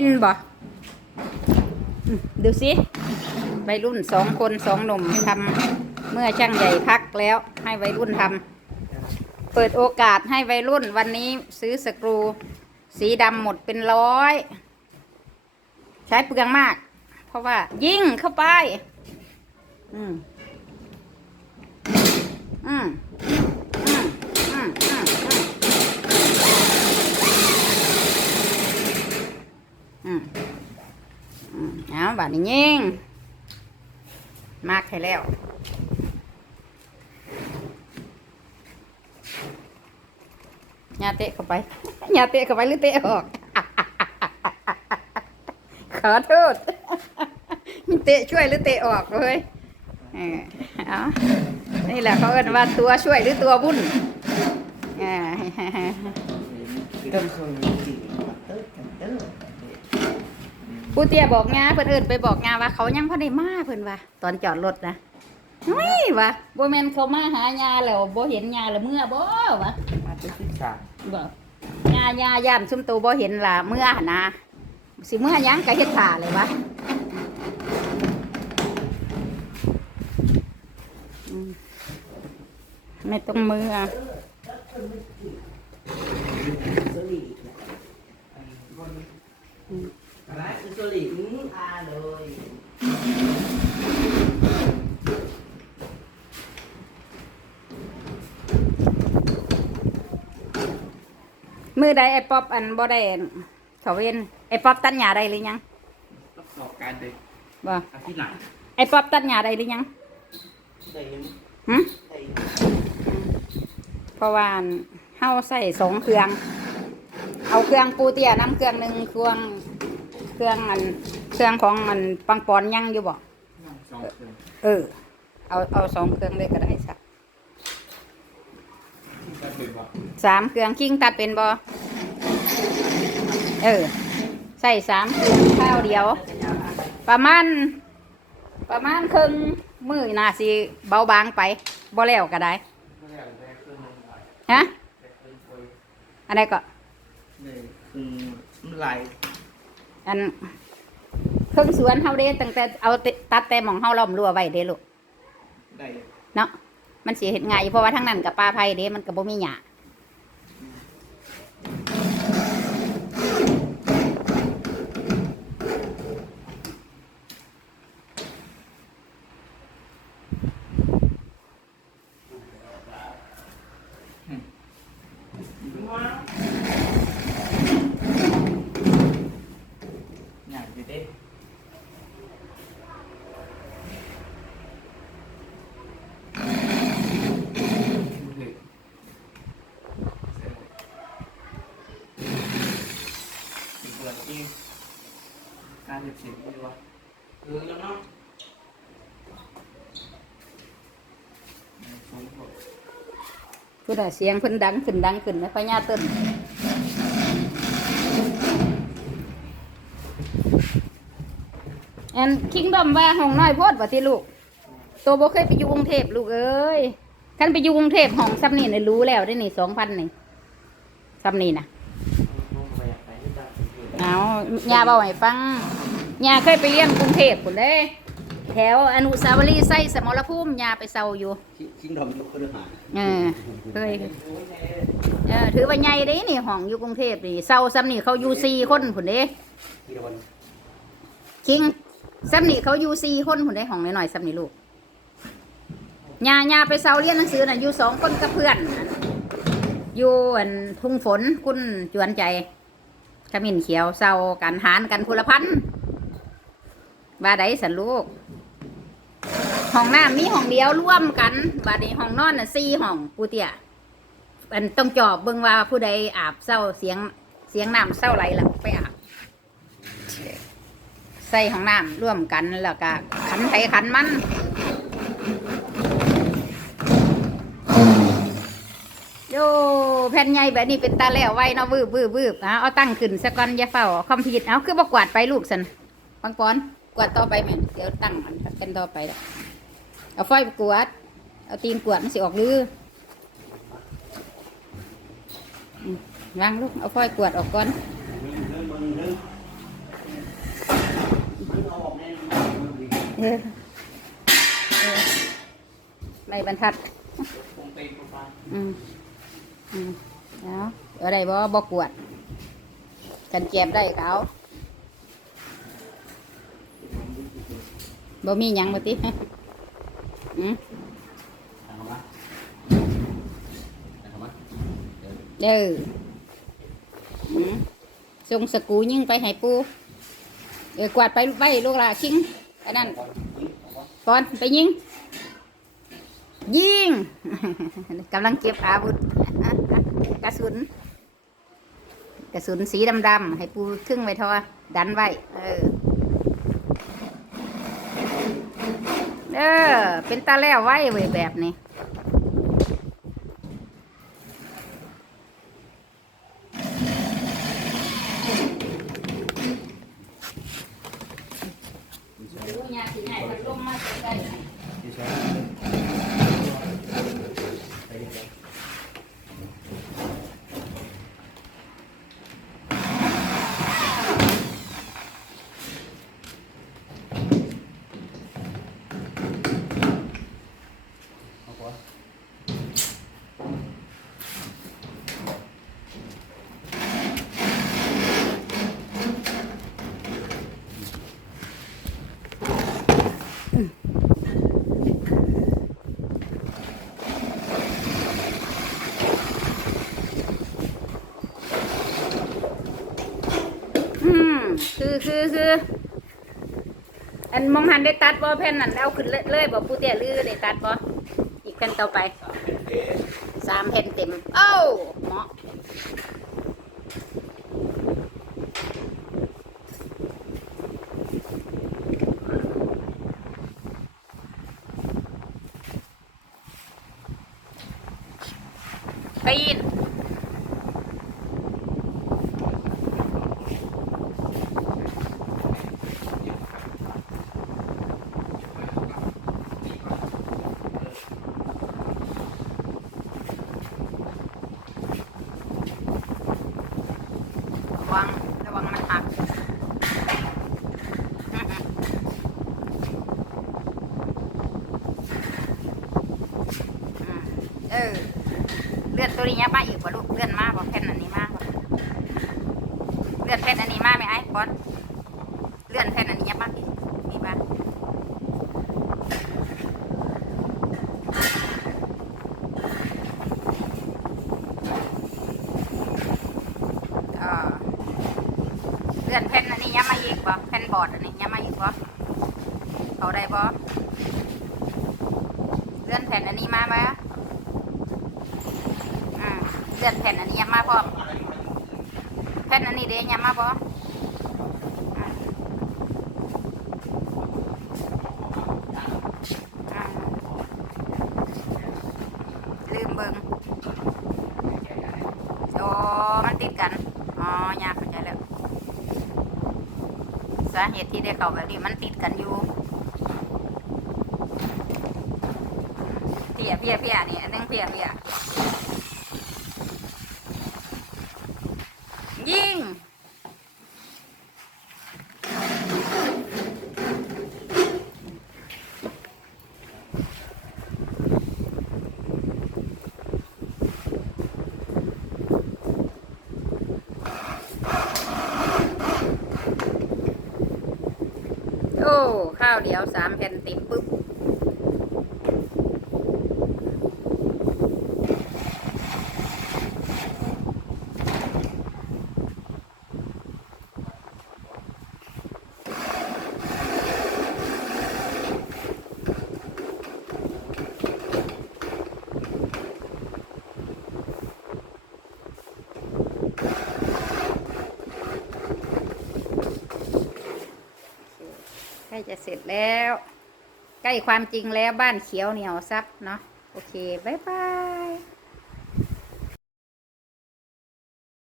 กินบ่ดูสิวัยรุ่นสองคนสองหนุ่มทำเมื่อช่างใหญ่พักแล้วให้วัยรุ่นทำเปิดโอกาสให้วัยรุ่นวันนี้ซื้อสกรู สีดำหมดเป็นร้อย ใช้เปลืองมาก เพราะว่ายิ่งเข้าไป อืมอืม อืม อืม อืมอืมเอาบาดนี้ยิงมากให้แล้วยาเตะเข้าไปยาเตะเข้าไปหรือเตะออก ขอโทษมีเตะช่วยหรือเตะออกเลยเออเอานี่แหละเขาเอิ้นว่าตัวช่วยหรือตัวบุญอ่า ต้มเครื่องจริงเติร์ดกันเติร์ด ผู้เตี้ยบอกงาเพิ่นเอิ้นไปบอกงาว่าเขายังพ่ได้มาเพิ่นว่าตอนจอดรถนะเฮ้ยว่าบ่แม่นเขามาหายาแล้วบ่เห็นยาแล้วเมื่อบ่วะมาเป็นที่สามบ่ยายาย่านซุมโตบ่เห็นล่ะเมื่อหั่นนะสิเมื่อหยังก็เฮ็ดท่าเลยวะอืมไม่ต้องมืออะ สลี อะไรสลีอืมอาเลยมือใดไอ้ป๊อปอันบ่ได้อันเขาเว้นไอ้ป๊อปตัดหญ้าได้หรือยังประกอบการเด็กบ่อาที่หลังไอ้ป๊อปตัดหญ้าได้หรือยังได้ยังหึได้เพราะว่าเฮาใส่สองเครื่อง เอาเครื่องปูเตี้ยน้ำเครื่องหนึ่งเครื่อง เครื่องอันเครื่องของมันปังปอนยังอยู่บ่สองเครื่องเออ เอาเอาสองเครื่องเลยก็ได้สักจะเป็นว่สามเครื่องคิงตัดเป็นบ่เออใส่สามเครื่องข้าวเดียว ประมาณ ประมาณครึ่งมือนาสิเบาบางไปบ่แล้วก็ได้ไม่ได้ได้เครื่องนึงฮะไรื่องโอยอันใดก็ หนึ่งอืมมันไหล อันเครื่องสวนเฮาเด้ตั้งแต่เอาแต่ตัดแต่หมองเฮาล้อมรั้วไว้เด้ลูกได้เนาะมันสิเฮ็ดง่ายอยู่เพราะว่าทั้งนั้นกับปลาไผ่เด้มันก็บ่มีหญ้า ใหญ่อยู่เด้เปิดจริงการเสียงดีวะเออแล้วเนาะสูงกว่า ผู้ใดเสียงเพิ่นดังขึ้นดังขึ้นนะพญาเติ้นอันคิงดอมว่าห้องน้อยโพดว่าติลูกโตบ่เคยไปอยู่กรุงเทพลูกเอ้ยคันไปอยู่กรุงเทพห้องซ้ำนี่น่รู้แล้วได้นี่2,000นี่ซ้ำนี่นะเอายาเบาให้ฟังยาเคยไปเรียนกรุงเทพพุ่นเด้ แถวอนุสาวรีย์ไส้สมรภูมิยาไปเซาอยู่คิงดอมยกคนหาเออเคยเออถือว่าใหญ่เด้นี่ห้องอยู่กรุงเทพนี่เซาซ้ำนี่เขาอยู่สี่คนพุ่นเด้ทีละวันคิงซ้ำนี่เขาอยู่สี่คนพุ่นเด้ห้องน้อยๆซ้ำนี่ลูกยายาไปเซาเรียนหนังสือน่ะอยู่สองคนกับเพื่อนอยู่อันทุ่งฝนคุณจวนใจขมิ้นเขียวเซากันหารกันพลพันธ์ว่าไดสันลูก ห้องน้ำมีห้องเดียวร่วมกันบาดนี้ห้องนอนน่ะสี่ห้องปูเตียอันต้องจอบเบิ่งว่าผู้ใดอาบเศร้าเสียงเสียงน้ำเศร้าไหลล้วไปอาบใส่ห้องน้ำร่วมกันแล้วก็ขันไถขันมันโยแผ่นใหญ่แบบนี้เป็นตาแล้วไว้เนาะวืบวืบวืบเอาเอาตั้งขึ้นสะก่อนอย่าเฝ้าคอมพิวเอาคือบอกกวาดไปลูกสันปังปอนกวาดต่อไปแม่นเดี๋ยวตั้งอันกันต่อไปเด้อ เอาไฟกวด เอาตีนกวดมันสิออกลือล้างลูก เอาไฟกวดออกก่อนไล่บรรทัดอืมอืมแล้วอะได้บ่บ่กวด กันแก็บได้เขาบ่มีหยังบ่ติ อืมเด้ออืมส่งสกูยิ่งไปให้ปูเออกวาดไปไว้ลูกละคิงอันนั้นก่นยิงออกมาปอนไปยิง ยิงกำลังเก็บอาวุธกระสุน กระสุนสีดำๆให้ปูครึ่งไว้ทอดันไว้ เออ เออเป็นตาแล้วไว้เว้ยแบบนี้ดูยาสีไหนพัดลมมาใกล้ที่ใช้ไปเรื่อย เอาก่อน อืม คือคือคือ อันมองหันได้ตัดบ่แผ่นนั้นเอาขึ้นเลยบ่ปูเตี้ยลือได้ตัดบ่อีกแผ่นต่อไปสามเป็นเทสามแผ่นเต็มเอ้าเหมาะปีน ระวัง ระวังมันหัก อืม เออ เลื่อนตัวนี้ยับมาอีกว่าลูกเลื่อนมาบ่แผ่นอันนี้มาบ่เลื่อนแผ่นอันนี้มาไหมไอ้บอลเลื่อนแผ่นอันนี้ยับมาอีกมีบ้างเลื่อนแผ่นอันนี้ยับมาอีกบ่แผ่นบอร์ดอันนี้ยับมาอีกบ่เขาได้บ่เลื่อนแผ่นอันนี้มาไหม ลื่อนแผ่นอันนี้ยับมาพร้อมแผ่นอันนี้เด้ยับมาบ่อืมอืมลืมเบิงโอ้มันติดกัน อ๋อยากเข้าใจแล้ว สาเหตุที่ได้เข้าแบบนี้มันติดกันอยู่เพียเพียเพียนี่อันนึงเพียเพียยิง โอ้ ข้าว เดียวสามแผ่นติมปึ๊บ จะเสร็จแล้ว ใกล้ความจริงแล้วบ้านเขียวเหนียวซับเนาะโอเค บ๊ายบาย